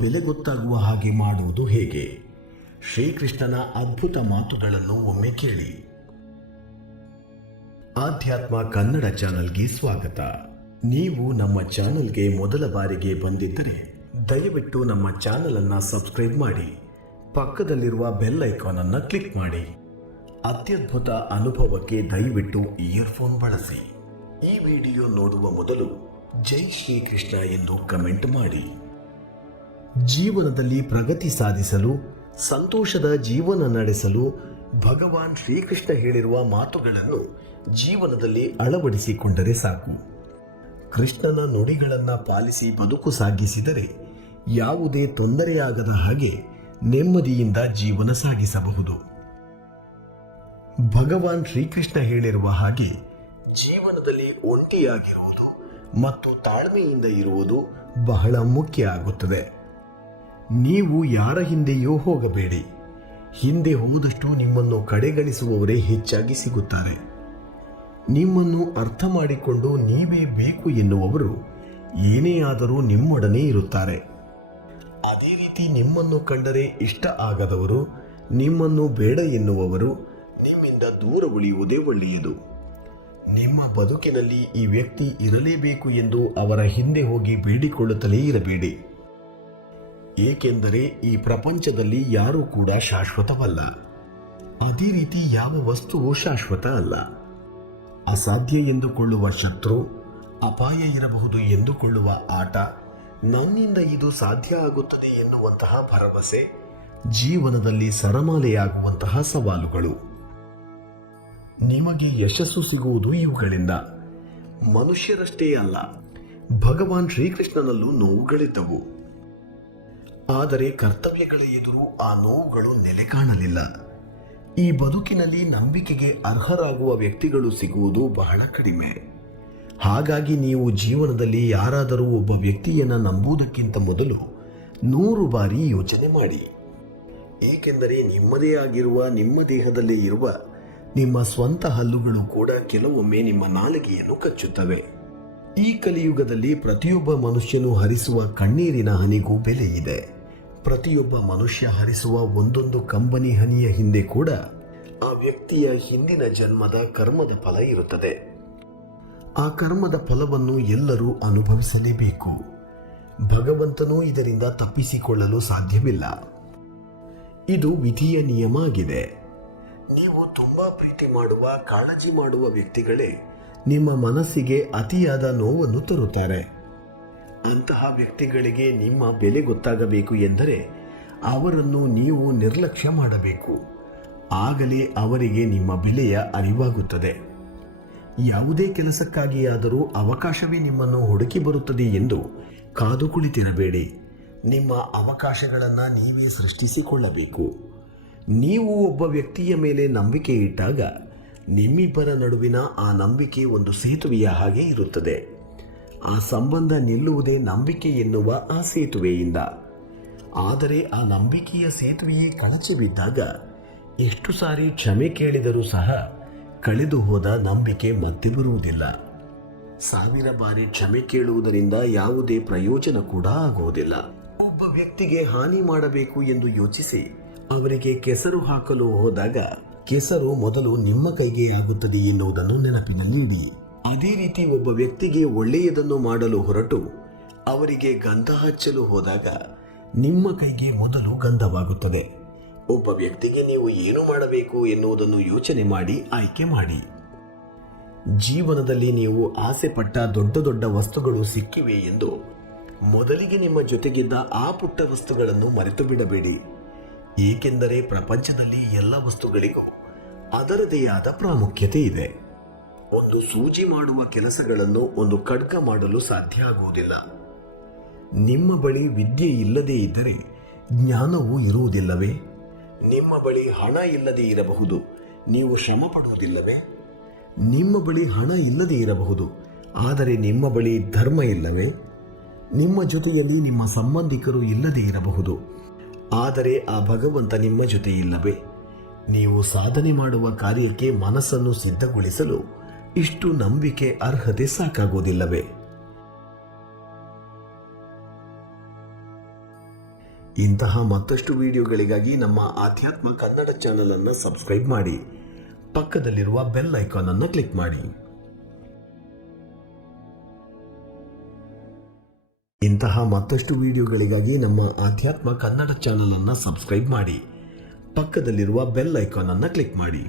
ಬೆಲೆ ಗೊತ್ತಾಗುವ ಹಾಗೆ ಮಾಡುವುದು ಹೇಗೆ? ಶ್ರೀಕೃಷ್ಣನ ಅದ್ಭುತ ಮಾತುಗಳನ್ನು ಒಮ್ಮೆ ಕೇಳಿ. ಆಧ್ಯಾತ್ಮ ಕನ್ನಡ ಚಾನಲ್ಗೆ ಸ್ವಾಗತ. ನೀವು ನಮ್ಮ ಚಾನಲ್ಗೆ ಮೊದಲ ಬಾರಿಗೆ ಬಂದಿದ್ದರೆ ದಯವಿಟ್ಟು ನಮ್ಮ ಚಾನಲನ್ನು ಸಬ್ಸ್ಕ್ರೈಬ್ ಮಾಡಿ, ಪಕ್ಕದಲ್ಲಿರುವ ಬೆಲ್ ಐಕಾನ್ ಅನ್ನ ಕ್ಲಿಕ್ ಮಾಡಿ. ಅತ್ಯದ್ಭುತ ಅನುಭವಕ್ಕೆ ದಯವಿಟ್ಟು ಇಯರ್ಫೋನ್ ಬಳಸಿ. ಈ ವಿಡಿಯೋ ನೋಡುವ ಮೊದಲು ಜೈ ಶ್ರೀಕೃಷ್ಣ ಎಂದು ಕಮೆಂಟ್ ಮಾಡಿ. ಜೀವನದಲ್ಲಿ ಪ್ರಗತಿ ಸಾಧಿಸಲು, ಸಂತೋಷದ ಜೀವನ ನಡೆಸಲು ಭಗವಾನ್ ಶ್ರೀಕೃಷ್ಣ ಹೇಳಿರುವ ಮಾತುಗಳನ್ನು ಜೀವನದಲ್ಲಿ ಅಳವಡಿಸಿಕೊಂಡರೆ ಸಾಕು. ಕೃಷ್ಣನ ನುಡಿಗಳನ್ನು ಪಾಲಿಸಿ ಬದುಕು ಸಾಗಿಸಿದರೆ ಯಾವುದೇ ತೊಂದರೆಯಾಗದ ಹಾಗೆ ನೆಮ್ಮದಿಯಿಂದ ಜೀವನ ಸಾಗಿಸಬಹುದು. ಭಗವಾನ್ ಶ್ರೀಕೃಷ್ಣ ಹೇಳಿರುವ ಹಾಗೆ ಜೀವನದಲ್ಲಿ ಒಂಟಿಯಾಗಿರುವುದು ಮತ್ತು ತಾಳ್ಮೆಯಿಂದ ಇರುವುದು ಬಹಳ ಮುಖ್ಯ ಆಗುತ್ತದೆ. ನೀವು ಯಾರ ಹಿಂದೆಯೂ ಹೋಗಬೇಡಿ. ಹಿಂದೆ ಹೋದಷ್ಟು ನಿಮ್ಮನ್ನು ಕಡೆಗಣಿಸುವವರೇ ಹೆಚ್ಚಾಗಿ ಸಿಗುತ್ತಾರೆ. ನಿಮ್ಮನ್ನು ಅರ್ಥ ಮಾಡಿಕೊಂಡು ನೀವೇ ಬೇಕು ಎನ್ನುವವರು ಏನೇ ಆದರೂ ನಿಮ್ಮೊಡನೆ ಇರುತ್ತಾರೆ. ಅದೇ ರೀತಿ ನಿಮ್ಮನ್ನು ಕಂಡರೆ ಇಷ್ಟ ಆಗದವರು, ನಿಮ್ಮನ್ನು ಬೇಡ ಎನ್ನುವವರು ನಿಮ್ಮಿಂದ ದೂರ ಉಳಿಯುವುದೇ ಒಳ್ಳೆಯದು. ನಿಮ್ಮ ಬದುಕಿನಲ್ಲಿ ಈ ವ್ಯಕ್ತಿ ಇರಲೇಬೇಕು ಎಂದು ಅವರ ಹಿಂದೆ ಹೋಗಿ ಬೇಡಿಕೊಳ್ಳುತ್ತಲೇ ಇರಬೇಡಿ. ಏಕೆಂದರೆ ಈ ಪ್ರಪಂಚದಲ್ಲಿ ಯಾರೂ ಕೂಡ ಶಾಶ್ವತವಲ್ಲ. ಅದೇ ರೀತಿ ಯಾವ ವಸ್ತುವು ಶಾಶ್ವತ ಅಲ್ಲ. ಅಸಾಧ್ಯ ಎಂದುಕೊಳ್ಳುವ ಶತ್ರು, ಅಪಾಯ ಇರಬಹುದು ಎಂದುಕೊಳ್ಳುವ ಆಟ, ನನ್ನಿಂದ ಇದು ಸಾಧ್ಯ ಆಗುತ್ತದೆ ಎನ್ನುವಂತಹ ಭರವಸೆ, ಜೀವನದಲ್ಲಿ ಸರಮಾಲೆಯಾಗುವಂತಹ ಸವಾಲುಗಳು. ನಿಮಗೆ ಯಶಸ್ಸು ಸಿಗುವುದು ಇವುಗಳಿಂದ. ಮನುಷ್ಯರಷ್ಟೇ ಅಲ್ಲ, ಭಗವಾನ್ ಶ್ರೀಕೃಷ್ಣನಲ್ಲೂ ನೋವುಗಳಿದ್ದವು. ಆದರೆ ಕರ್ತವ್ಯಗಳ ಎದುರು ಆ ನೋವುಗಳು ನೆಲೆ ಕಾಣಲಿಲ್ಲ ಈ ಬದುಕಿನಲ್ಲಿ ನಂಬಿಕೆಗೆ ಅರ್ಹರಾಗುವ ವ್ಯಕ್ತಿಗಳು ಸಿಗುವುದು ಬಹಳ ಕಡಿಮೆ. ಹಾಗಾಗಿ ನೀವು ಜೀವನದಲ್ಲಿ ಯಾರಾದರೂ ಒಬ್ಬ ವ್ಯಕ್ತಿಯನ್ನು ನಂಬುವುದಕ್ಕಿಂತ ಮೊದಲು ನೂರು ಬಾರಿ ಯೋಚನೆ ಮಾಡಿ. ಏಕೆಂದರೆ ನಿಮ್ಮದೇ ಆಗಿರುವ ನಿಮ್ಮ ದೇಹದಲ್ಲೇ ಇರುವ ನಿಮ್ಮ ಸ್ವಂತ ಹಲ್ಲುಗಳು ಕೂಡ ಕೆಲವೊಮ್ಮೆ ನಿಮ್ಮ ನಾಲಿಗೆಯನ್ನು ಕಚ್ಚುತ್ತವೆ. ಈ ಕಲಿಯುಗದಲ್ಲಿ ಪ್ರತಿಯೊಬ್ಬ ಮನುಷ್ಯನು ಹರಿಸುವ ಕಣ್ಣೀರಿನ ಹನಿಗೂ ಬೆಲೆ ಇದೆ ಪ್ರತಿಯೊಬ್ಬ ಮನುಷ್ಯ ಹರಿಸುವ ಒಂದೊಂದು ಕಂಬನಿ ಹನಿಯ ಹಿಂದೆ ಕೂಡ ಆ ವ್ಯಕ್ತಿಯ ಹಿಂದಿನ ಜನ್ಮದ ಕರ್ಮದ ಫಲ ಇರುತ್ತದೆ. ಆ ಕರ್ಮದ ಫಲವನ್ನು ಎಲ್ಲರೂ ಅನುಭವಿಸಲೇಬೇಕು. ಭಗವಂತನೂ ಇದರಿಂದ ತಪ್ಪಿಸಿಕೊಳ್ಳಲು ಸಾಧ್ಯವಿಲ್ಲ. ಇದು ವಿಧಿಯ ನಿಯಮ ಆಗಿದೆ. ನೀವು ತುಂಬಾ ಪ್ರೀತಿ ಮಾಡುವ, ಕಾಳಜಿ ಮಾಡುವ ವ್ಯಕ್ತಿಗಳೇ ನಿಮ್ಮ ಮನಸ್ಸಿಗೆ ಅತಿಯಾದ ನೋವನ್ನು ತರುತ್ತಾರೆ. ಅಂತಹ ವ್ಯಕ್ತಿಗಳಿಗೆ ನಿಮ್ಮ ಬೆಲೆ ಗೊತ್ತಾಗಬೇಕು ಎಂದರೆ ಅವರನ್ನು ನೀವು ನಿರ್ಲಕ್ಷ್ಯ ಮಾಡಬೇಕು. ಆಗಲೇ ಅವರಿಗೆ ನಿಮ್ಮ ಬೆಲೆಯ ಅರಿವಾಗುತ್ತದೆ. ಯಾವುದೇ ಕೆಲಸಕ್ಕಾಗಿಯಾದರೂ ಅವಕಾಶವೇ ನಿಮ್ಮನ್ನು ಹುಡುಕಿ ಬರುತ್ತದೆ ಎಂದು ಕಾದು ಕುಳಿತಿರಬೇಡಿ. ನಿಮ್ಮ ಅವಕಾಶಗಳನ್ನು ನೀವೇ ಸೃಷ್ಟಿಸಿಕೊಳ್ಳಬೇಕು. ನೀವು ಒಬ್ಬ ವ್ಯಕ್ತಿಯ ಮೇಲೆ ನಂಬಿಕೆ ಇಟ್ಟಾಗ ನಿಮ್ಮಿಬ್ಬರ ನಡುವಿನ ಆ ನಂಬಿಕೆ ಒಂದು ಸೇತುವೆಯ ಹಾಗೆ ಇರುತ್ತದೆ. ಆ ಸಂಬಂಧ ನಿಲ್ಲುವುದೇ ನಂಬಿಕೆ ಎನ್ನುವ ಆ ಸೇತುವೆಯಿಂದ. ಆದರೆ ಆ ನಂಬಿಕೆಯ ಸೇತುವೆಯೇ ಕಳಚಿ ಬಿದ್ದಾಗ ಎಷ್ಟು ಸಾರಿ ಕ್ಷಮೆ ಕೇಳಿದರೂ ಸಹ ಕಳೆದು ಹೋದ ನಂಬಿಕೆ ಮತ್ತೆ ಬರುವುದಿಲ್ಲ. ಸಾವಿರ ಬಾರಿ ಕ್ಷಮೆ ಕೇಳುವುದರಿಂದ ಯಾವುದೇ ಪ್ರಯೋಜನ ಕೂಡ ಆಗುವುದಿಲ್ಲ. ಒಬ್ಬ ವ್ಯಕ್ತಿಗೆ ಹಾನಿ ಮಾಡಬೇಕು ಎಂದು ಯೋಚಿಸಿ ಅವರಿಗೆ ಕೆಸರು ಹಾಕಲು ಹೋದಾಗ, ಕೆಸರು ಮೊದಲು ನಿಮ್ಮ ಕೈಗೆ ಆಗುತ್ತದೆ ಎನ್ನುವುದನ್ನು ನೆನಪಿನಲ್ಲಿಡಿ. ಅದೇ ರೀತಿ ಒಬ್ಬ ವ್ಯಕ್ತಿಗೆ ಒಳ್ಳೆಯದನ್ನು ಮಾಡಲು ಹೊರಟು ಅವರಿಗೆ ಗಂಧ ಹಚ್ಚಲು ಹೋದಾಗ ನಿಮ್ಮ ಕೈಗೆ ಮೊದಲು ಗಂಧವಾಗುತ್ತದೆ. ಒಬ್ಬ ವ್ಯಕ್ತಿಗೆ ನೀವು ಏನು ಮಾಡಬೇಕು ಎನ್ನುವುದನ್ನು ಯೋಚನೆ ಮಾಡಿ ಆಯ್ಕೆ ಮಾಡಿ. ಜೀವನದಲ್ಲಿ ನೀವು ಆಸೆ ಪಟ್ಟ ದೊಡ್ಡ ದೊಡ್ಡ ವಸ್ತುಗಳು ಸಿಕ್ಕಿವೆ ಎಂದು ಮೊದಲಿಗೆ ನಿಮ್ಮ ಜೊತೆಗಿದ್ದ ಆ ಪುಟ್ಟ ವಸ್ತುಗಳನ್ನು ಮರೆತು ಬಿಡಬೇಡಿ. ಏಕೆಂದರೆ ಪ್ರಪಂಚದಲ್ಲಿ ಎಲ್ಲ ವಸ್ತುಗಳಿಗೂ ಅದರದೇ ಆದ ಪ್ರಾಮುಖ್ಯತೆ ಇದೆ. ಒಂದು ಸೂಜಿ ಮಾಡುವ ಕೆಲಸಗಳನ್ನು ಒಂದು ಖಡ್ಗ ಮಾಡಲು ಸಾಧ್ಯ ಆಗುವುದಿಲ್ಲ. ನಿಮ್ಮ ಬಳಿ ವಿದ್ಯೆ ಇಲ್ಲದೇ ಇದ್ದರೆ ಜ್ಞಾನವೂ ಇರುವುದಿಲ್ಲವೇ? ನಿಮ್ಮ ಬಳಿ ಹಣ ಇಲ್ಲದೇ ಇರಬಹುದು, ನೀವು ಶ್ರಮ ಪಡುವುದಿಲ್ಲವೇ ನಿಮ್ಮ ಬಳಿ ಹಣ ಇಲ್ಲದೆ ಇರಬಹುದು, ಆದರೆ ನಿಮ್ಮ ಬಳಿ ಧರ್ಮ ಇಲ್ಲವೇ? ನಿಮ್ಮ ಜೊತೆಯಲ್ಲಿ ನಿಮ್ಮ ಸಂಬಂಧಿಕರು ಇಲ್ಲದೇ ಇರಬಹುದು, ಆದರೆ ಆ ಭಗವಂತ ನಿಮ್ಮ ಜೊತೆ ಇಲ್ಲವೇ? ನೀವು ಸಾಧನೆ ಮಾಡುವ ಕಾರ್ಯಕ್ಕೆ ಮನಸ್ಸನ್ನು ಸಿದ್ಧಗೊಳಿಸಲು ಇಷ್ಟು ನಂಬಿಕೆ ಅರ್ಹತೆ ಸಾಕಾಗುವುದಿಲ್ಲವೇ ಇಂತಹ ಮತ್ತಷ್ಟು ವಿಡಿಯೋಗಳಿಗಾಗಿ ನಮ್ಮ ಆಧ್ಯಾತ್ಮ ಕನ್ನಡ ಚಾನೆಲ್ ಅನ್ನು ಸಬ್ಸ್ಕ್ರೈಬ್ ಮಾಡಿ, ಪಕ್ಕದಲ್ಲಿರುವ ಬೆಲ್ ಐಕಾನ್ ಅನ್ನು ಕ್ಲಿಕ್ ಮಾಡಿ. ಇಂತಹ ಮತ್ತಷ್ಟು ವಿಡಿಯೋಗಳಿಗಾಗಿ ನಮ್ಮ ಆಧ್ಯಾತ್ಮ ಕನ್ನಡ ಚಾನೆಲ್ ಅನ್ನು ಸಬ್ಸ್ಕ್ರೈಬ್ ಮಾಡಿ, ಪಕ್ಕದಲ್ಲಿರುವ ಬೆಲ್ ಐಕಾನ್ ಅನ್ನು ಕ್ಲಿಕ್ ಮಾಡಿ.